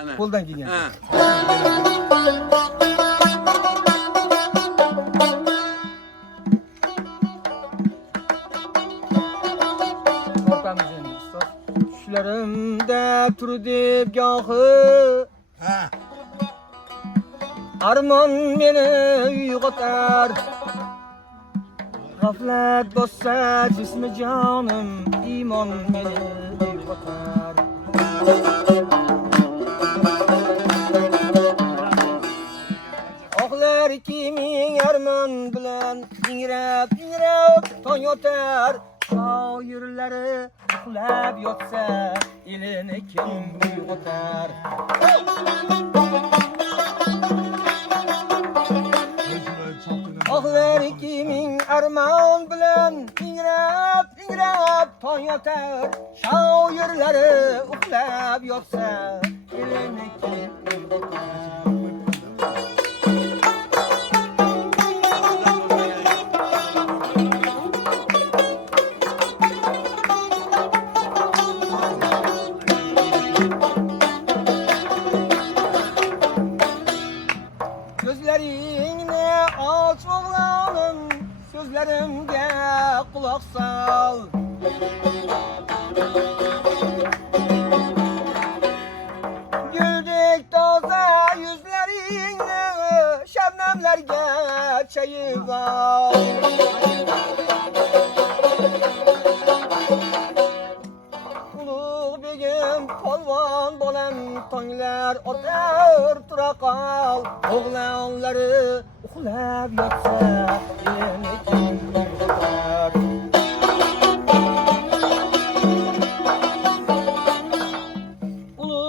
Ana. Qo'ldan kelgan. Ha. Tortamiz endi ustoz. Tushlarimda tur deb gohi. Ha. Armon meni uyg'otar. G'aflat bossa jismi jonim, iymon meni uyg'otar. Oqlar kiming armon bilan ingrab tong otar. Shoirlari uxlab yotsa, elini kim uyg'otar? Oqlar kiming armon bilan ingrab tong otar. Shoirlari uxlab yotsa, elini kim uyg'otar? Gözlerini aç oğlanım, sözlerimge kulak sal. Güldük taze yüzlerini, şebnemlerge çayır al. Ulu begim polvon bolam, tonglar otar tura qol. Oğlanları uxlab yotsa, elini kim uyg'otar? Ulu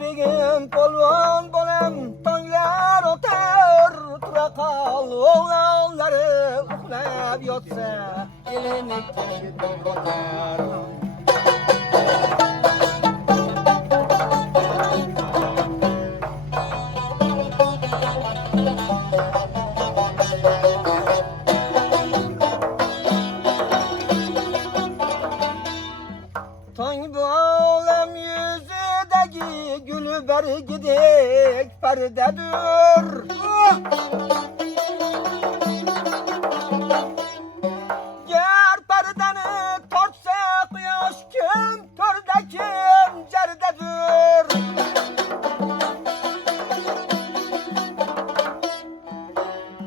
begim polvon bolam, tonglar otar tura qol. Oğlanları uxlab yotsa, elini kim uyg'otar? Tong bu olam yüzüdeki gülü bergidek perdedir. Ger perdeni tortsa kıyaş kim törde kim cerdedir.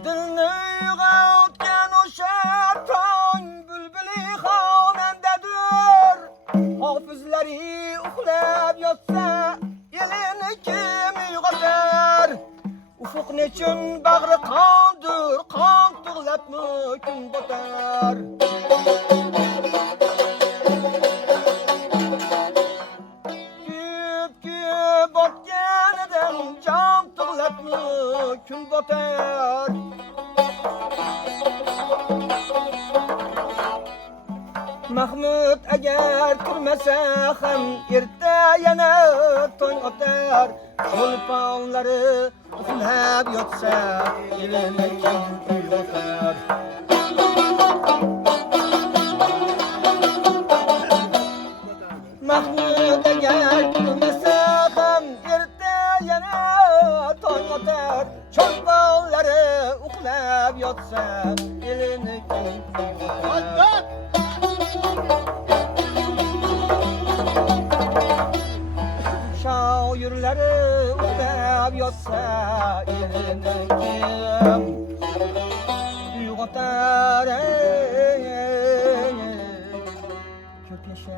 Dilni uyg'otgan o'sha tong bulbuli xonandadir. Hofizlari uxlab yotsa, elini kim uyg'otar? Ufuq nechun bag'ri qondir, qon tug'labmi kun botar? Kuyib botganidan jon tug'labmi kun botar? Mahmud agar turmasa ham erta yana tong otar. Cho'lponlari uxlab yotsa, elini kim uyg'otar? Mahmud agar turmasa ham erta yana tong otar. Cho'lponlari uxlab yotsa, elini kim uyg'otar? Shoirlari uxlab yotsa, elini kim uyg'otar? Ko'p yasha